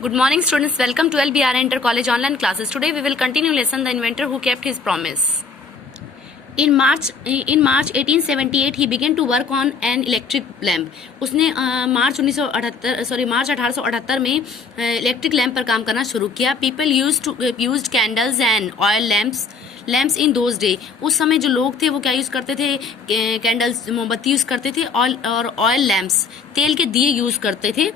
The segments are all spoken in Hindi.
Good morning, students. Welcome to LBR Inter College online classes. Today we will continue lesson The Inventor Who Kept His Promise. In March 1878 he began to work on an electric lamp. उसने मार्च 1878 में इलेक्ट्रिक लैम्प पर काम करना शुरू किया. People used candles and oil lamps in those day. उस समय जो लोग थे वो क्या यूज़ करते थे? कैंडल्स, मोमबत्ती यूज़ करते थे और ऑयल लैम्प्स, तेल के दिए यूज़ करते थे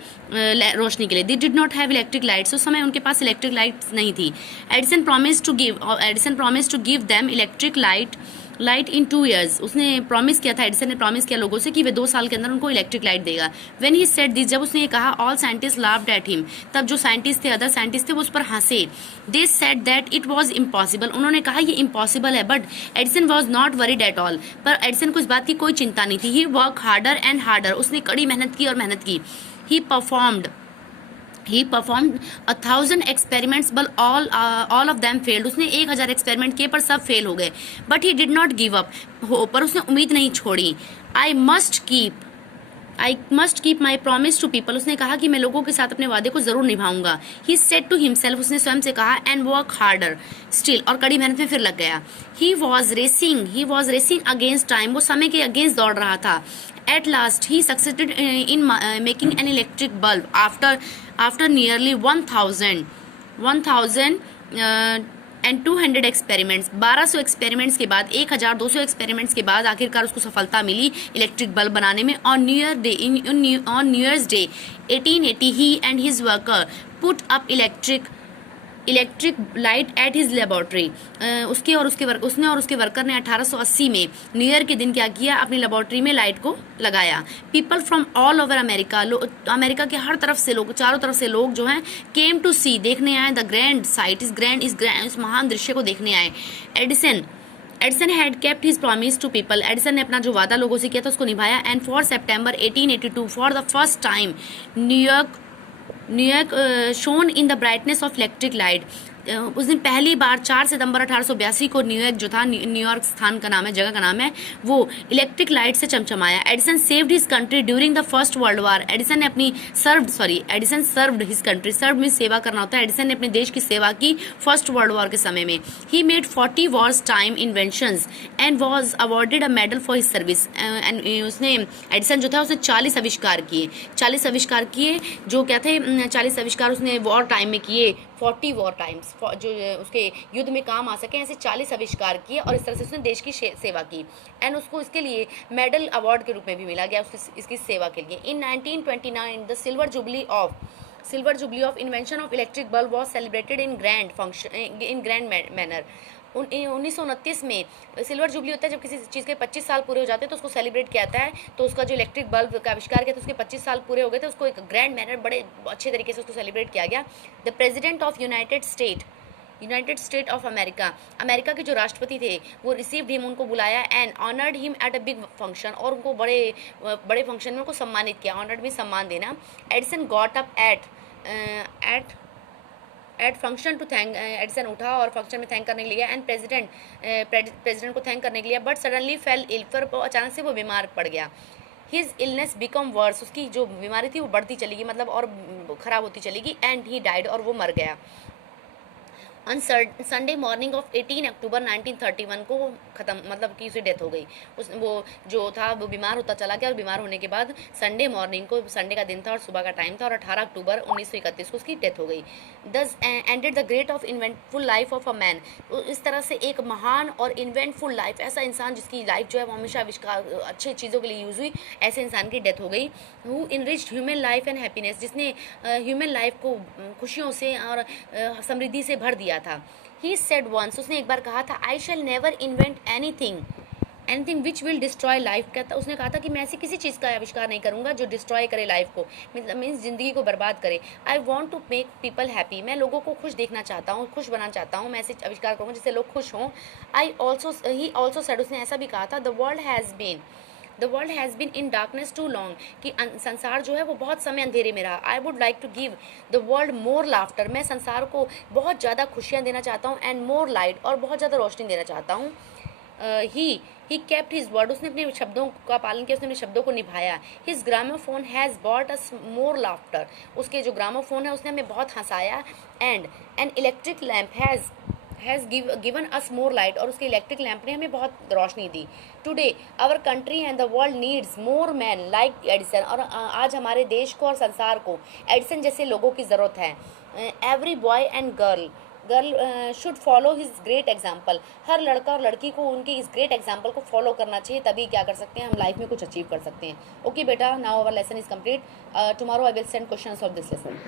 रोशनी के लिए. They did not have electric lights. उस समय उनके पास इलेक्ट्रिक लाइट्स नहीं थी. Edison promised to give them electric light in 2 years. उसने प्रॉमिस किया था, एडिसन ने प्रॉमिस किया लोगों से कि वे 2 साल के अंदर उनको इलेक्ट्रिक लाइट देगा. व्हेन ही सेड दिस, जब उसने ये कहा, all scientist laughed at him. तब जो साइंटिस्ट थे, अदर साइंटिस्ट थे, वो उस पर हंसे. They said that it was impossible. उन्होंने कहा ये इम्पॉसिबल है. But Edison was not worried at all. पर एडिसन को इस बात की कोई चिंता नहीं थी. ही वर्क हार्डर एंड हार्डर. उसने कड़ी मेहनत की और मेहनत की. ही performed 1000 experiments but all of them failed. उसने 1000 एक्सपेरिमेंट किए पर सब फेल हो गए. But he did not give up. पर उसने उम्मीद नहीं छोड़ी. I must keep my promise to people. उसने कहा कि मैं लोगों के साथ अपने वादे को जरूर निभाऊंगा. He said to himself. उसने स्वयं से कहा, एंड वर्क हार्डर स्टिल. और कड़ी मेहनत में फिर लग गया. He was racing against time. वो समय के अगेंस्ट दौड़ रहा था. At last, he succeeded in making an electric bulb after nearly 1,200 experiments. 1200 experiments के बाद, 1200 एक्सपेरिमेंट्स के बाद आखिरकार उसको सफलता मिली इलेक्ट्रिक बल्ब बनाने में. On New Year's Day 1880, he and his worker put up electric light at his laboratory. उसने और उसके वर्कर ने 1880 में न्यू ईयर के दिन क्या किया? अपनी लेबोरेटरी में लाइट को लगाया. People from all over America के हर तरफ से लोग, चारों तरफ से लोग जो हैं, केम टू सी, देखने आए. द ग्रैंड साइट इस महान दृश्य को देखने आए. Edison had kept his promise to people. Edison ने अपना जो वादा लोगों से किया था उसको निभाया. And for September 1882, for the first time, New York shown in the brightness of electric light. उस दिन पहली बार 4 सितंबर 1882 को न्यूयॉर्क जो था, न्यूयॉर्क स्थान का नाम है, जगह का नाम है, वो इलेक्ट्रिक लाइट से चमचमाया. Edison saved his country during the first world war. Edison served his country. Serve में सेवा करना होता है. एडिसन ने अपने देश की सेवा की फर्स्ट वर्ल्ड वॉर के समय में. He made 40 Wars time inventions and was awarded a medal for his service. उसने, एडिसन जो था, उसने 40 आविष्कार किए. जो क्या थे 40 आविष्कार उसने वॉर टाइम में किए. 40 वॉर टाइम्स, जो उसके युद्ध में काम आ सके, ऐसे 40 आविष्कार किए. और इस तरह से उसने देश की सेवा की. एंड उसको इसके लिए मेडल अवार्ड के रूप में भी मिला गया इसकी सेवा के लिए. इन 1929 the silver jubilee of invention of electric bulb was celebrated in grand manner. 1929 में सिल्वर जुबली होता है जब किसी चीज़ के 25 साल पूरे हो जाते हैं तो उसको सेलिब्रेट किया जाता है. तो उसका जो इलेक्ट्रिक बल्ब का आविष्कार किया था उसके 25 साल पूरे हो गए थे. उसको एक ग्रैंड मैनर, बड़े अच्छे तरीके से उसको सेलिब्रेट किया गया. The president of United state of America के जो राष्ट्रपति थे वो रिसीव्ड हिम, उनको बुलाया. And honoured him at a big function. और उनको बड़े फंक्शन में उनको सम्मानित किया. ऑनर्ड में सम्मान देना. Edison got up at function to thank. Edison उठा और फंक्शन में थैंक करने के लिए. एंड प्रेसिडेंट को थैंक करने के लिए. But suddenly fell ill. पर अचानक से वो बीमार पड़ गया. His illness become worse. उसकी जो बीमारी थी वो बढ़ती चली गई, मतलब और ख़राब होती चली गई. And he died. और वो मर गया. ऑन संडे मॉर्निंग ऑफ 18 अक्टूबर 1931 को वो ख़त्म, मतलब कि उसकी डेथ हो गई. वो जो था वो बीमार होता चला गया. और बीमार होने के बाद संडे मॉर्निंग को, संडे का दिन था और सुबह का टाइम था, और 18 अक्टूबर 1931 को उसकी डेथ हो गई. This ended the great of inventful life of a man. इस तरह से एक महान और इन्वेंटफुल लाइफ, ऐसा इंसान जिसकी लाइफ जो है वो हमेशा आविष्कार, अच्छी चीज़ों के लिए यूज़ हुई, ऐसे इंसान की डेथ हो गई. Who enriched human life and happiness. जिसने ह्यूमन लाइफ को खुशियों से और समृद्धि से भर दिया था. He said once, उसने एक बार कहा था, I shall never invent anything which will destroy life. कहता, उसने कहा था कि मैं ऐसी किसी चीज़ का आविष्कार नहीं करूँगा जो डिस्ट्रॉय करे लाइफ को, मीन्स ज़िंदगी को बर्बाद करे. I want to make people happy. मैं लोगों को खुश देखना चाहता हूँ, खुश बनाना चाहता हूँ. मैं ऐसे आविष्कार करूँगा जिससे लोग खुश हों. He also said, उसने ऐसा भी कहा था, the world has been in darkness too long. कि संसार जो है वो बहुत समय अंधेरे में रहा. I would like to give the world more laughter. मैं संसार को बहुत ज़्यादा खुशियाँ देना चाहता हूँ. And more light. और बहुत ज़्यादा रोशनी देना चाहता हूँ. ही केप्ट हिज वर्ड, उसने अपने शब्दों का पालन किया, उसने अपने शब्दों को निभाया. His gramophone has bought us more laughter, उसके जो ग्रामोफोन है उसने हमें बहुत हंसाया. And an electric lamp has given us more light, और उसके इलेक्ट्रिक लैम्प ने हमें बहुत रोशनी दी. Today our country and the world needs more man like Edison, और आज हमारे देश को और संसार को एडिसन जैसे लोगों की ज़रूरत है. Every boy and girl should follow his great example, हर लड़का और लड़की को उनके इस ग्रेट एग्जाम्पल को फॉलो करना चाहिए, तभी क्या कर सकते हैं हम लाइफ में कुछ अचीव कर सकते हैं. ओके बेटा, now our lesson is complete. Tomorrow I will send questions of this lesson.